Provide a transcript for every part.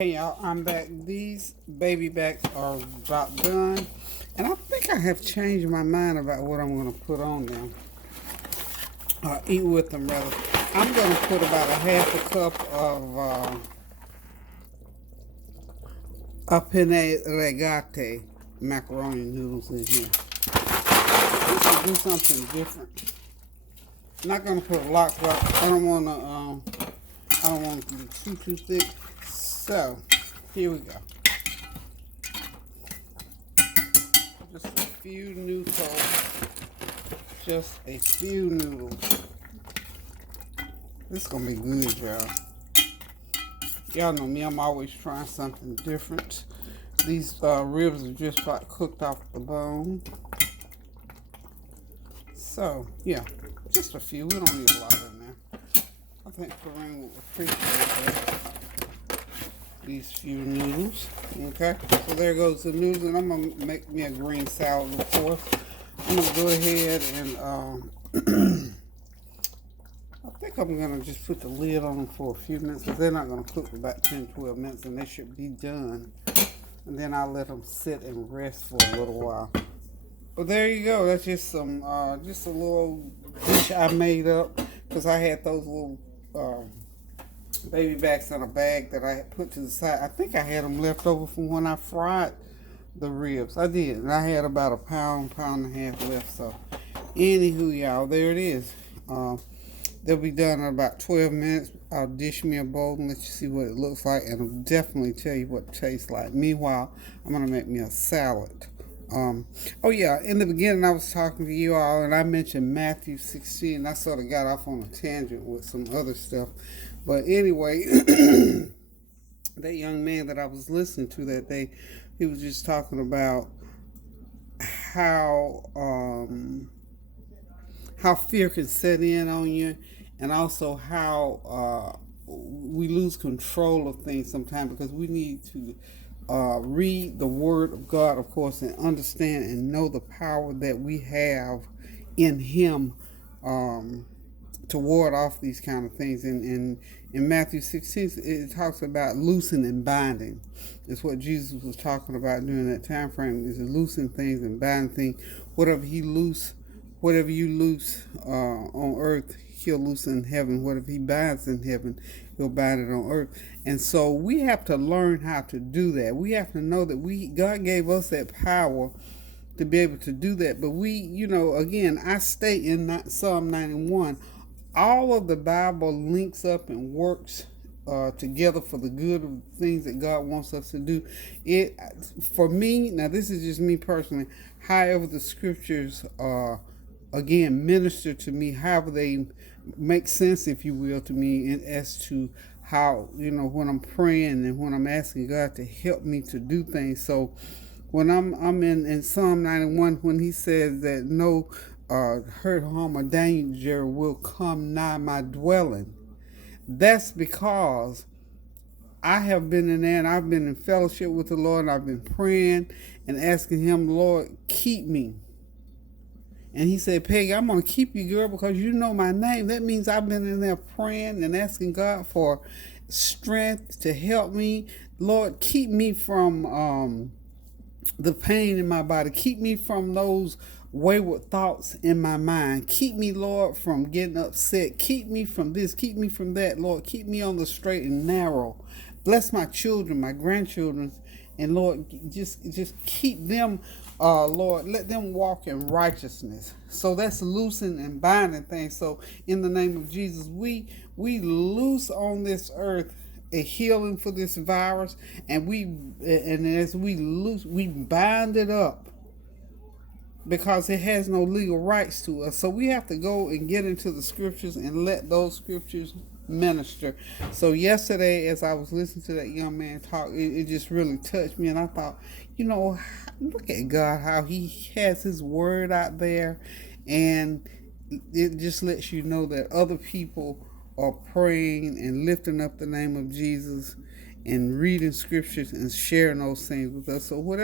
Hey y'all, I'm back. These Babybacks are about done. And I think I have changed my mind about what I'm going to put on them. Eat with them, rather. I'm going to put about a half a cup of a penne regate macaroni noodles in here. Just to do something different. I'm not going to put a lot, but I don't want it to be too thick. So, here we go. Just a few noodles. Just a few noodles. This is gonna be good, y'all. Y'all know me, I'm always trying something different. These ribs are just about cooked off the bone. So, yeah, just a few. We don't need a lot in there. I think Corinne will appreciate these few noodles. Okay, so there goes the noodles, and I'm gonna make me a green salad, of course. I'm gonna go ahead and I think I'm gonna just put the lid on them for a few minutes because they're not gonna cook for about 10-12 minutes, and they should be done. And then I'll let them sit and rest for a little while. But there you go. That's just some, just a little dish I made up because I had those little Babybacks in a bag that I had put to the side. I think I had them left over from when I fried the ribs. I did, and I had about a pound and a half left. So, anywho, y'all, there it is. They'll be done in about 12 minutes. I'll dish me a bowl and let you see what it looks like, and I'll definitely tell you what it tastes like. Meanwhile, I'm gonna make me a salad. Oh yeah, in the beginning I was talking to you all, and I mentioned Matthew 16. I sort of got off on a tangent with some other stuff, but anyway, that young man that I was listening to that day, he was just talking about how how fear can set in on you, and also how we lose control of things sometimes because we need to read the Word of God, of course, and understand and know the power that we have in Him to ward off these kind of things. And in Matthew 16, it talks about loosing and binding. It's what Jesus was talking about during that time frame, is loosing things and binding things. Whatever you loose on earth, he'll loose in heaven. Whatever he binds in heaven, he'll bind it on earth. And so we have to learn how to do that. We have to know that God gave us that power to be able to do that. But again, I state in Psalm 91, all of the Bible links up and works together for the good of things that God wants us to do. For me, now this is just me personally, however the scriptures again minister to me, however they make sense, if you will, to me, and as to how, when I'm praying and when I'm asking God to help me to do things. So when I'm in Psalm 91, when he says that no hurt, harm, or danger will come nigh my dwelling, that's because I have been in there and I've been in fellowship with the Lord, and I've been praying and asking him, Lord, keep me. And he said, Peggy, I'm going to keep you, girl, because you know my name. That means I've been in there praying and asking God for strength to help me. Lord, keep me from the pain in my body. Keep me from those wayward thoughts in my mind. Keep me, Lord, from getting upset. Keep me from this. Keep me from that. Lord, keep me on the straight and narrow. Bless my children, my grandchildren, and Lord, just keep them, Lord, let them walk in righteousness. So that's loosing and binding things. So in the name of Jesus, we loose on this earth a healing for this virus, and as we loose, we bind it up because it has no legal rights to us. So we have to go and get into the scriptures and let those scriptures minister. So yesterday, as I was listening to that young man talk, it just really touched me, and I thought, look at God, how he has his word out there, and it just lets you know that other people are praying and lifting up the name of Jesus and reading scriptures and sharing those things with us. So when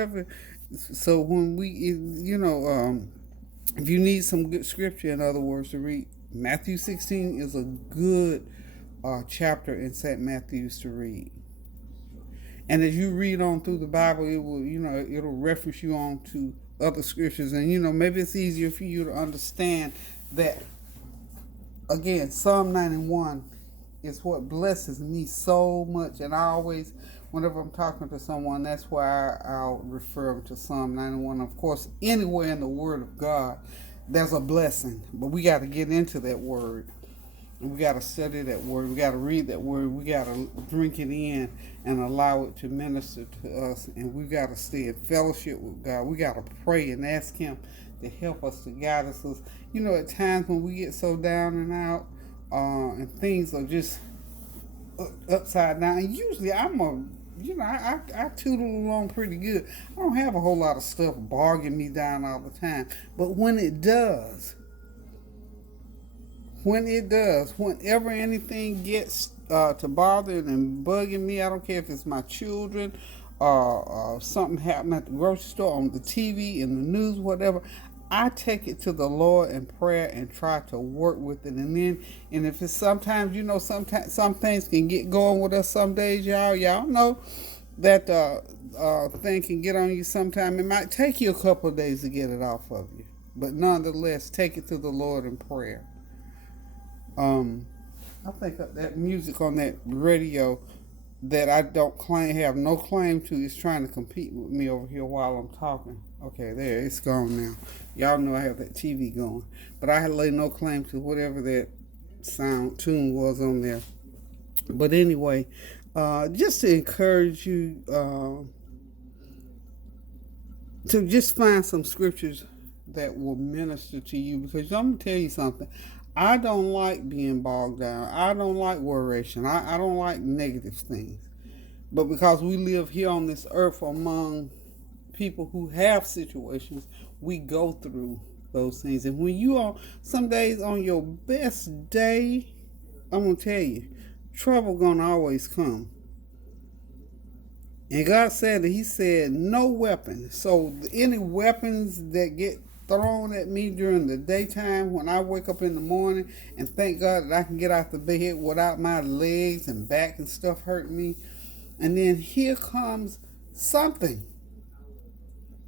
if you need some good scripture, in other words, to read, Matthew 16 is a good chapter in St. Matthew's to read. And as you read on through the Bible, it will, it'll reference you on to other scriptures. And, maybe it's easier for you to understand that, again, Psalm 91 is what blesses me so much. And I always, whenever I'm talking to someone, that's why I'll refer them to Psalm 91. Of course, anywhere in the Word of God, there's a blessing. But we got to get into that Word. We got to study that Word. We got to read that Word. We got to drink it in and allow it to minister to us. And we got to stay in fellowship with God. We got to pray and ask Him to help us, to guide us. At times when we get so down and out, and things are just upside down. And usually I tootle along pretty good. I don't have a whole lot of stuff bogging me down all the time. But whenever anything gets to bothering and bugging me, I don't care if it's my children or something happened at the grocery store, on the TV, in the news, whatever, I take it to the Lord in prayer and try to work with it. And if it's sometimes, some things can get going with us some days, y'all know that thing can get on you sometime. It might take you a couple of days to get it off of you. But nonetheless, take it to the Lord in prayer. I think that music on that radio that I don't have no claim to is trying to compete with me over here while I'm talking. Okay, there, it's gone now. Y'all know I have that TV going. But I had lay no claim to whatever that tune was on there. But anyway, just to encourage you to just find some scriptures that will minister to you, because I'm going to tell you something. I don't like being bogged down. I don't like worration. I don't like negative things. But because we live here on this earth among people who have situations, we go through those things. And when you are some days on your best day, I'm going to tell you, trouble going to always come. And God said that He said, no weapon. So any weapons that get thrown at me during the daytime when I wake up in the morning, and thank God that I can get out the bed without my legs and back and stuff hurting me. And then here comes something.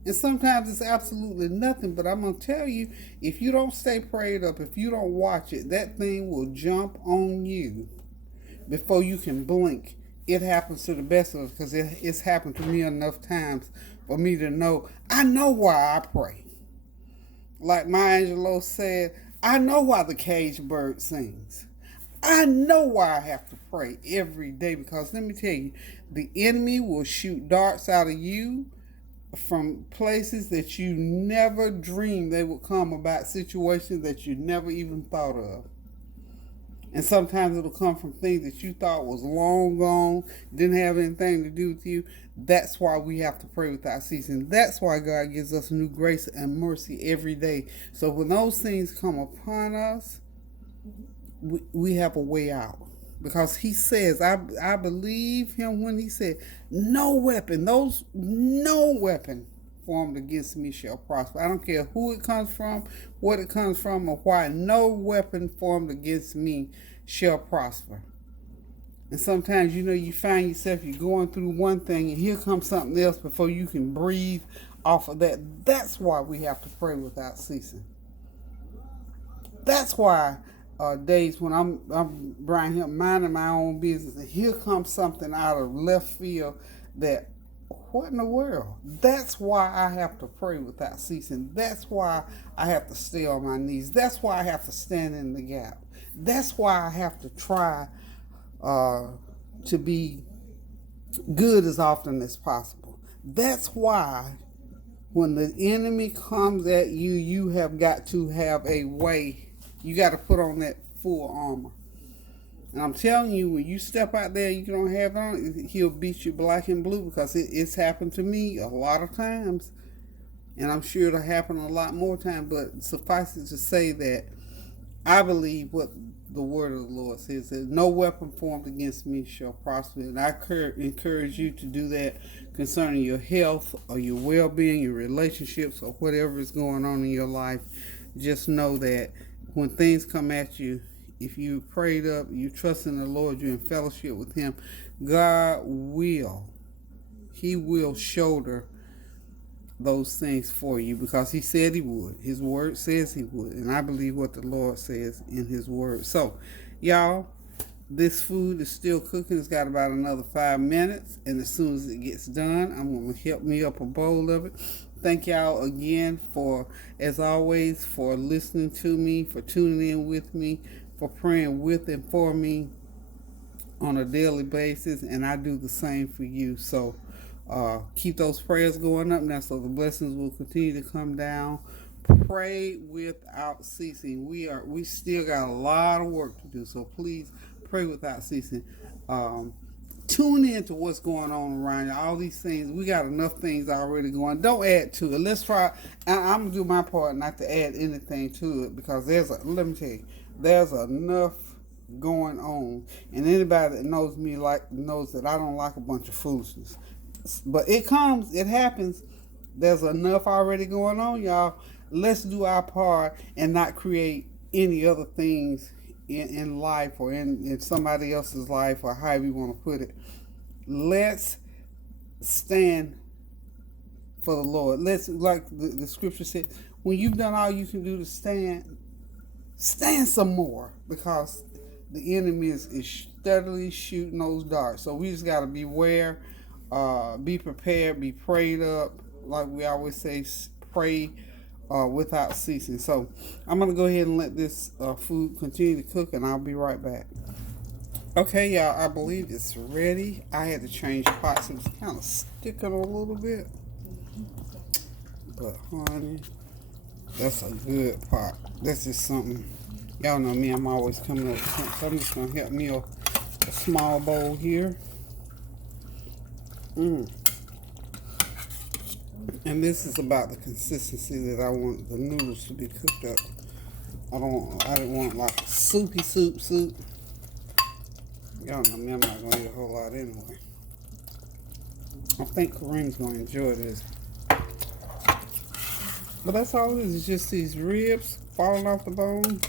And sometimes it's absolutely nothing, but I'm going to tell you, if you don't stay prayed up, if you don't watch it, that thing will jump on you before you can blink. It happens to the best of us, because it's happened to me enough times for me to know, I know why I pray. Like Maya Angelou said, I know why the caged bird sings. I know why I have to pray every day, because let me tell you, the enemy will shoot darts out of you from places that you never dreamed they would come, about situations that you never even thought of. And sometimes it'll come from things that you thought was long gone, didn't have anything to do with you. That's why we have to pray without ceasing. That's why God gives us new grace and mercy every day. So when those things come upon us, we have a way out. Because He says, I believe Him when He said, no weapon formed against me shall prosper. I don't care who it comes from, what it comes from, or why. No weapon formed against me shall prosper. And sometimes, you find yourself, you're going through one thing, and here comes something else before you can breathe off of that. That's why we have to pray without ceasing. That's why days when I'm Brian here minding my own business, and here comes something out of left field that, what in the world? That's why I have to pray without ceasing. That's why I have to stay on my knees. That's why I have to stand in the gap. That's why I have to try to be good as often as possible. That's why when the enemy comes at you, you have got to have a way. You got to put on that full armor. And I'm telling you, when you step out there, you don't have it on, he'll beat you black and blue, because it's happened to me a lot of times. And I'm sure it'll happen a lot more times. But suffice it to say that I believe what the word of the Lord says, that no weapon formed against me shall prosper. And I encourage you to do that concerning your health or your well-being, your relationships, or whatever is going on in your life. Just know that when things come at you, if you prayed up, you trust in the Lord, you're in fellowship with Him, God will He will shoulder those things for you because he said he would. His word says he would. And I believe what the Lord says in his word. So, y'all, this food is still cooking. It's got about another 5 minutes. And as soon as it gets done, I'm going to help me up a bowl of it. Thank y'all again for, as always, for listening to me, for tuning in with me, for praying with and for me on a daily basis. And I do the same for you. So, keep those prayers going up now so the blessings will continue to come down. Pray without ceasing. We still got a lot of work to do, so please pray without ceasing. Tune in to what's going on around you. All these things, we got enough things already going. Don't add to it. Let's try. I'm gonna do my part not to add anything to it because let me tell you, there's enough going on, and anybody that knows me knows that I don't like a bunch of foolishness. But it happens. There's enough already going on, y'all. Let's do our part and not create any other things in life or in somebody else's life or however you want to put it. Let's stand for the Lord. Let's, like the scripture said, when you've done all you can do to stand some more because the enemy is steadily shooting those darts. So we just got to beware. Be prepared, be prayed up, like we always say, pray without ceasing. So I'm going to go ahead and let this food continue to cook, and I'll be right back. Okay, y'all, I believe it's ready. I had to change pots. It was kind of sticking a little bit. But, honey, that's a good pot. That's just something. Y'all know me, I'm always coming up with something. So I'm just going to help me a small bowl here. And this is about the consistency that I want the noodles to be cooked up. I didn't want like soupy soup. Y'all know me, I'm not gonna eat a whole lot anyway. I think Kareem's gonna enjoy this. But that's all it is. It's just these ribs falling off the bone.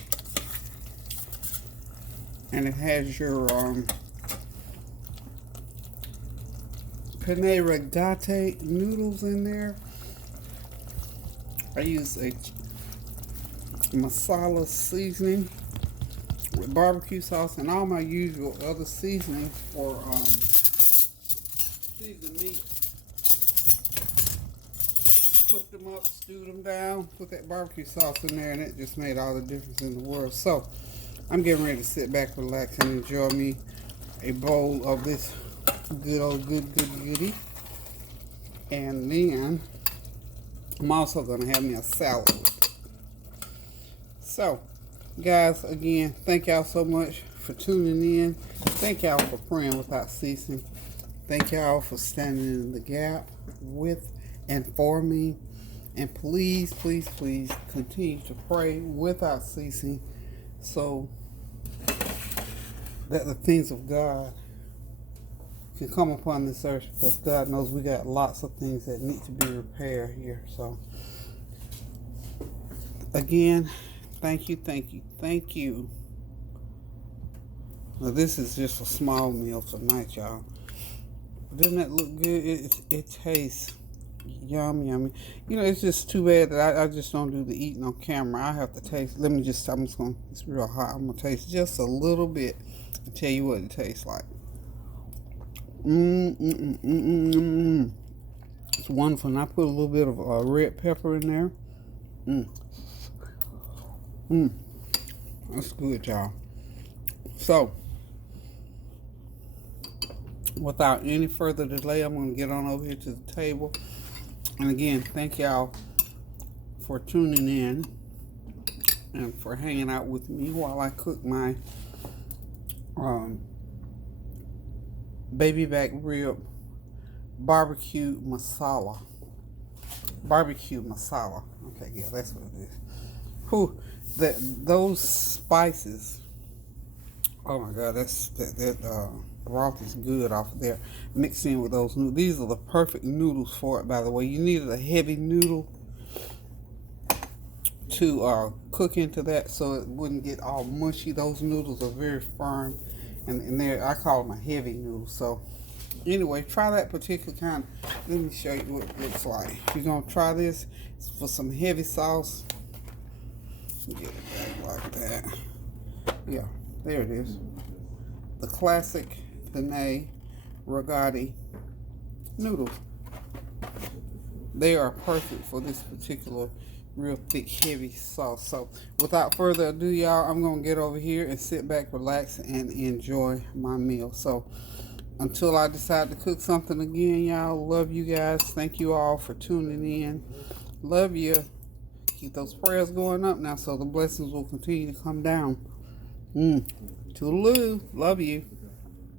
And it has your Penne Noodles noodles in there. I use a masala seasoning with barbecue sauce and all my usual other seasonings for seasoned meat. Cooked them up, stewed them down, put that barbecue sauce in there, and it just made all the difference in the world. So I'm getting ready to sit back, relax, and enjoy me a bowl of this good old goodie. And then I'm also going to have me a salad with it. So, guys, again, thank y'all so much for tuning in. Thank y'all for praying without ceasing. Thank y'all for standing in the gap with and for me. And please, please, please continue to pray without ceasing so that the things of God can come upon this earth, because God knows we got lots of things that need to be repaired here. So again, thank you. Now this is just a small meal tonight, y'all. Doesn't that look good? It tastes yummy. You know, it's just too bad that I just don't do the eating on camera. I have to taste. It's real hot. I'm gonna taste just a little bit and tell you what it tastes like. It's wonderful. And I put a little bit of red pepper in there. That's good, y'all. So, without any further delay, I'm going to get on over here to the table. And again, thank y'all for tuning in and for hanging out with me while I cook my Babyback rib barbecue masala. Okay, yeah, that's what it is. Those spices. Oh my God, that broth is good off of there. Mixed in with those noodles. These are the perfect noodles for it, by the way. You needed a heavy noodle to cook into that so it wouldn't get all mushy. Those noodles are very firm, and I call them a heavy noodle. So Anyway, try that particular kind. Let me show you what it looks like. If you're going to try this for some heavy sauce, get it back like that. Yeah, there it is. The classic Penne Noodles. Noodles. They are perfect for this particular real thick, heavy sauce. So without further ado, y'all, I'm going to get over here and sit back, relax, and enjoy my meal. So until I decide to cook something again, y'all, love you guys. Thank you all for tuning in. Love you. Keep those prayers going up now so the blessings will continue to come down. Toodaloo. Love you.